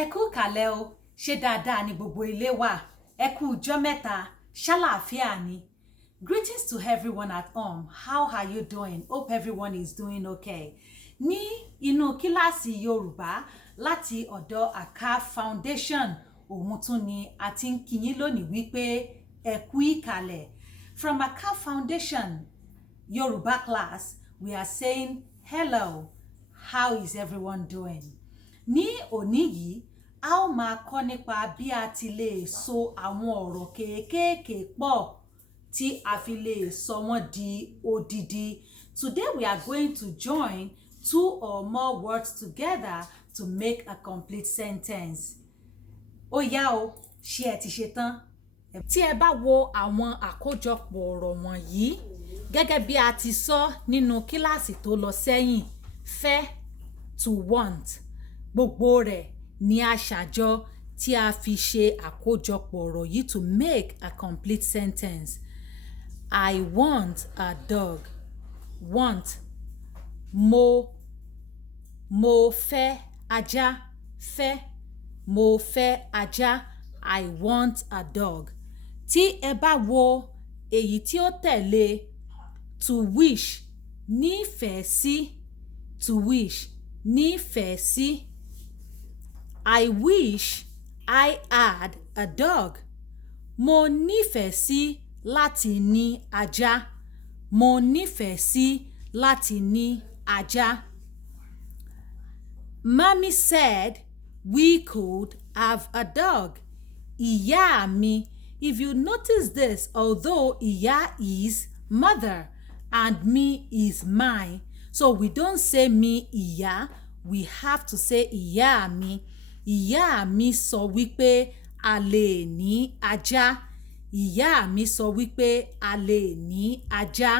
Ẹ kú kàlẹ̀ o, ṣé dáadáa ni gbogbo ilé wà? Ẹ kú ọjọ́ mẹ́ta, ṣàlàáfíà ni? Greetings to everyone at home. How are you doing? Hope everyone is doing okay. Ní inú kíláàsì Yorùbá láti ọ̀dọ̀ Aka Foundation, òun tún ni a ti ń kí yín lónìí wípé ẹ kú ìkàlẹ̀. From Aka Foundation Yoruba class, we are saying hello. How is everyone doing? Ní òní yìí, a ó máa kọ́ nípa bí a ti lè so àwọn ọ̀rọ̀ kéékèèké pọ̀ tí a fi lè sọ wọ́n di odidi. Today we are going to join two or more words together to make a complete sentence. Ó yá o, ṣé ẹ ti ṣe tán? Tí ẹ bá wo àwọn àkójọpọ̀ ọ̀rọ̀ wọ̀nyí, gẹ́gẹ́ bí a ti sọ nínú kíláàsì tó lọ sẹ́yìn, fẹ́ to want, gbogbo rẹ̀ ni a ṣàjọ tí a fi ṣe àkójọpọ̀ ọ̀rọ̀ yìí to make a complete sentence. I want a dog. Want. Mo fẹ́ ajá. Fẹ́. Mo fẹ́ ajá. I want a dog. Tí ẹ bá wo èyí tí ó tẹ̀lé, to wish, nífẹ̀ẹ́ sí. To wish, nífẹ̀ẹ́ sí. I wish I had a dog. Mo nífẹ̀ẹ́ sí láti ní ajá. Mo nífẹ̀ẹ́ sí láti ní ajá. Mommy said we could have a dog. Ìyá mi, if you notice this, although ìyá is mother and me is mine, so we don't say mi ìyá, we have to say ìyá mi. Ìyá mi sọ wípé a lè ní ajá. Ìyá mi sọ wípé a lè ní ajá.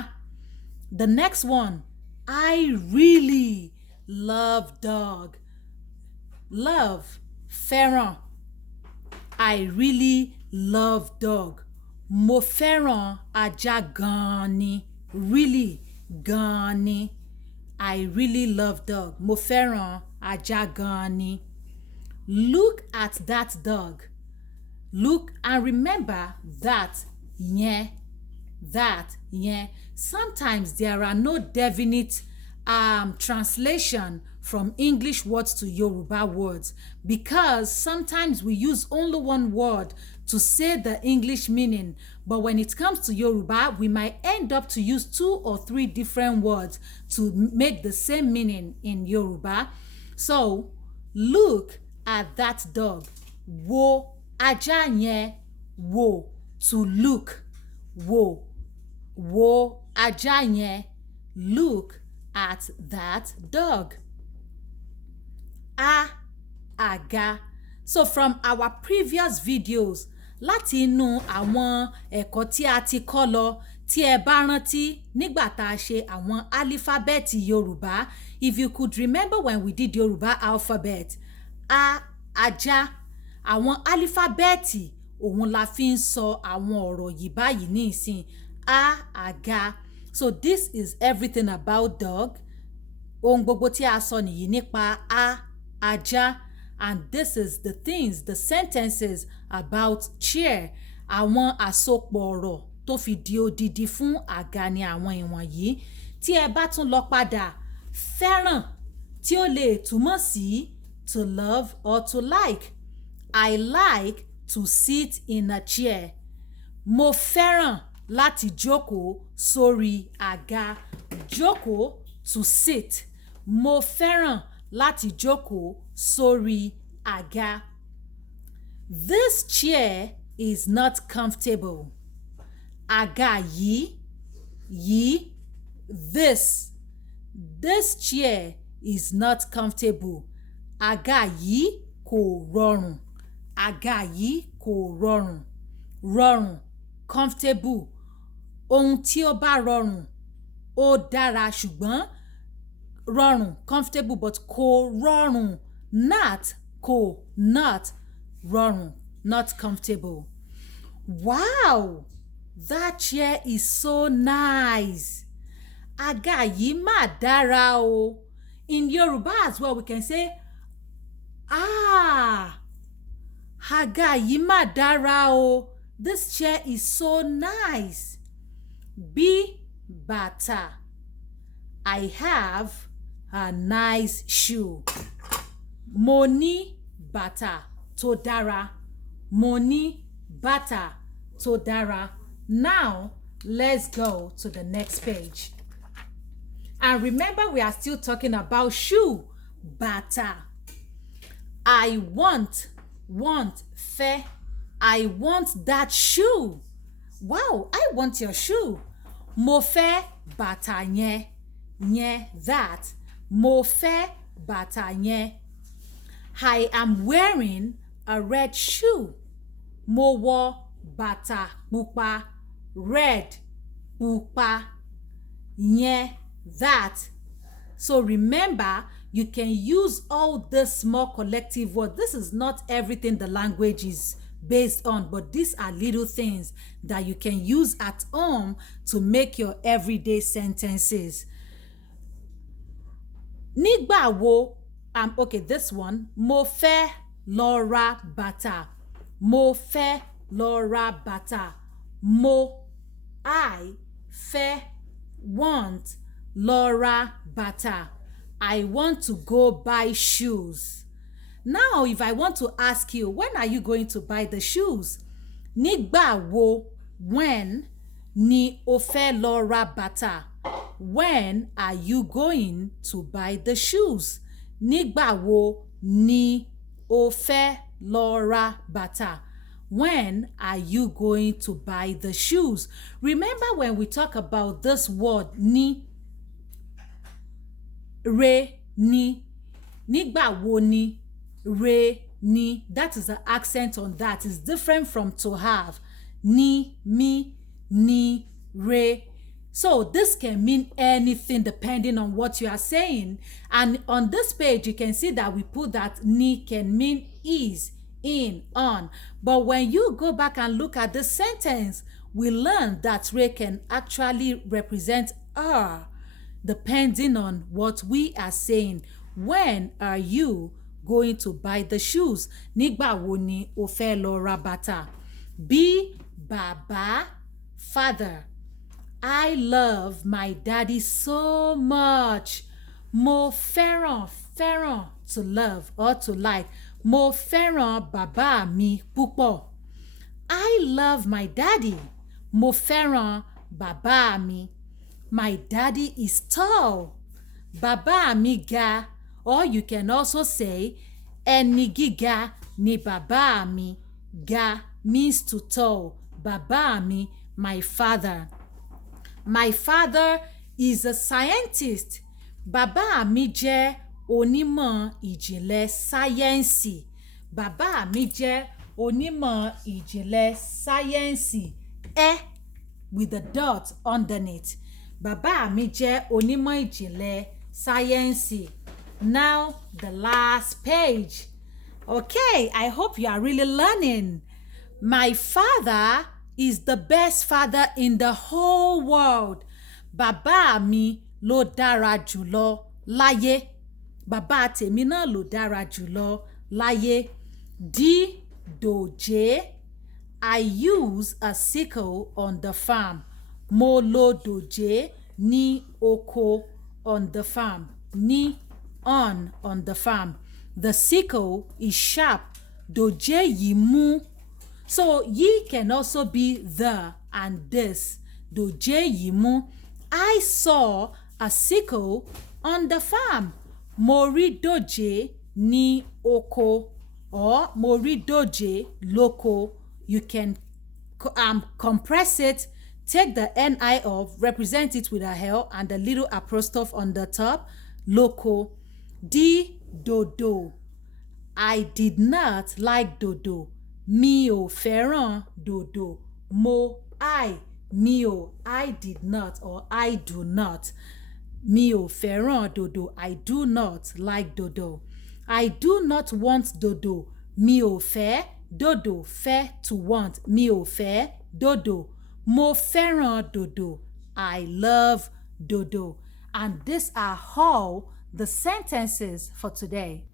The next one, I really love dog. Love, fẹ́ràn. I really love dog. Mo fẹ́ràn ajá gan-an ni. Really, gan-an ni. I really love dog. Mo fẹ́ràn ajá gan-an ni. Look at that dog. Look and remember that, yẹn, that, yẹn. Sometimes there are no definite translation from English words to Yoruba words because sometimes we use only one word to say the English meaning, but when it comes to Yoruba, we might end up to use 2 or 3 different words to make the same meaning in Yoruba. So, look at that dog. Wo ajá yẹn. Wo, to look. Wo. Wo ajá yẹn. Look at that dog. Àga. So from our previous videos, láti inú àwọn ẹ̀kọ́ tí a ti kọ́ lọ, tí ẹ bá rántí nígbà tá a ṣe àwọn álífábẹ́ẹ̀tì Yorùbá, if you could remember when we did Yoruba alphabet, ajá, àwọn álífábẹ́ẹ̀tì òun la fi ń sọ àwọn ọ̀rọ̀ yìí báyìí ní ìsìn. Àga. So this is everything about dog. Ohun gbogbo tí a sọ nìyí nípa ajá. And this is the things, the sentences about chair. Àwọn àsopọ̀ ọ̀rọ̀ tó fi di odidi fún àga ni àwọn ìwọ̀nyí. Tí ẹ bá tún lọ padà, fẹ́ràn tí ó lè túmọ̀ sí to love or to like. I like to sit in a chair. Mo fẹ́ràn láti jókòó sórí àga. Jókòó, to sit. Mo fẹ́ràn láti jókòó sórí àga. This chair is not comfortable. Àga yìí. This chair is not comfortable. Àga yìí kò rọrùn. Àga yìí kò rọrùn. Rọrùn, comfortable. Ohun tí ó bá rọrùn ó dára, ṣùgbọ́n rọrùn, comfortable, but kò rọrùn, not rọrùn, not comfortable. Wow, that chair is so nice. Àga yìí mà dára o. In Yoruba as well, we can say, Àga yìí mà dára o. This chair is so nice. B. Bàtà. I have a nice shoe. Mo ní bàtà tó dára. Mo ní bàtà tó dára. Now, let's go to the next page. And remember, we are still talking about shoe. Bàtà. I want, fẹ́. I want that shoe. Wow, I want your shoe. Mo fẹ́ bàtà yẹn. Yẹn, that. Mo fẹ́ bàtà yẹn. I am wearing a red shoe. Mo wọ bàtà pupa. Red, pupa. Yẹn, that. So remember, you can use all this small collective words. This is not everything the language is based on, but these are little things that you can use at home to make your everyday sentences. Nígbà wo, okay, this one. Mo fẹ́ lọ ra bàtà. Mo fẹ́ lọ ra bàtà. Mo, I, fẹ́, want, lọ ra bàtà. I want to go buy shoes. Now, if I want to ask you, when are you going to buy the shoes? Nígbà wo, when, ni o fẹ́ lọ ra bàtà. When are you going to buy the shoes? Nígbà wo ni o fẹ́ lọ ra bàtà. When are you going to buy the shoes? Remember when we talk about this word ni, re, ni, nígbà wo ni, re, ni. That is the accent on that. It's different from to have. Ni, mi, ni, re. So this can mean anything depending on what you are saying. And on this page, you can see that we put that ni can mean is, in, on. But when you go back and look at the sentence, we learn that re can actually represent are, depending on what we are saying. When are you going to buy the shoes? Nígbà wo ni o fẹ́ lọ ra bàtà? B. Bàbá, father. I love my daddy so much. Mo fẹ́ràn, to love or to like. Mo fẹ́ràn bàbá mi púpọ̀. I love my daddy. Mo fẹ́ràn bàbá mi. My daddy is tall. Bàbá mi ga. Or you can also say, ẹni gíga ni bàbá mi. Ga means to tall. Bàbá mi, my father. My father is a scientist. Bàbá mi jẹ́ onímọ̀ ìjìnlẹ̀ sáyẹ́ǹsì. Bàbá mi jẹ́ onímọ̀ ìjìnlẹ̀ sáyẹ́ǹsì. With the dot underneath. Bàbá mi jẹ́ onímọ̀ ìjìnlẹ̀ sáyẹ́ǹsì. Now, the last page. Okay, I hope you are really learning. My father is the best father in the whole world. Bàbá mi ló dára jùlọ láyé. Bàbá tèmi náà ló dára jùlọ láyé. D. Dòjé. I use a sickle on the farm. Mo lo dòjé ní oko on the farm. Ní on the farm. The sickle is sharp. Dòjé yìí mú. So ye can also be the and this. Dòjé yìí mú. I saw a sickle on the farm. Mo rí dòjé ní oko or mo rí dòjé lóko. You can compress it, take the ni off, represent it with a L and a little apostrophe on the top. Lóko. D. Dodo. I did not like dodo. Mi ò fẹ́ràn dodo. Mo, I, mi ò, I did not or I do not. Mi ò fẹ́ràn dodo. I do not like dodo. I do not want dodo. Mi ò fẹ́ dodo. Fẹ́, to want. Mi ò fẹ́ dodo. Mo fẹ́ràn dodo. I love dodo. And these are all the sentences for today.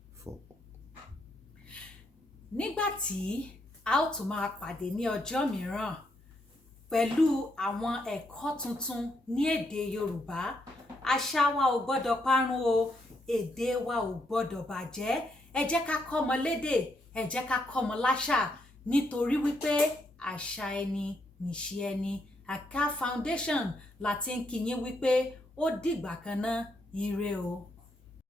nígbà tí a ó tún máa pàdé ní ọjọ́ mìíràn pẹ̀lú àwọn ẹ̀kọ́ tuntun ní èdè Yorùbá. Àṣà wa ò gbọ́dọ̀ parun o, èdè wa ò gbọ́dọ̀ bàjẹ́. Ẹ jẹ́ ká kọ́mọ lédè, ẹ jẹ́ ká kọ́mọ láṣà, nítorí wípé àṣà ẹni nìṣe ẹni. Aka Foundation láti ń kí yín wípé ó dìgbà kan náà, ire o.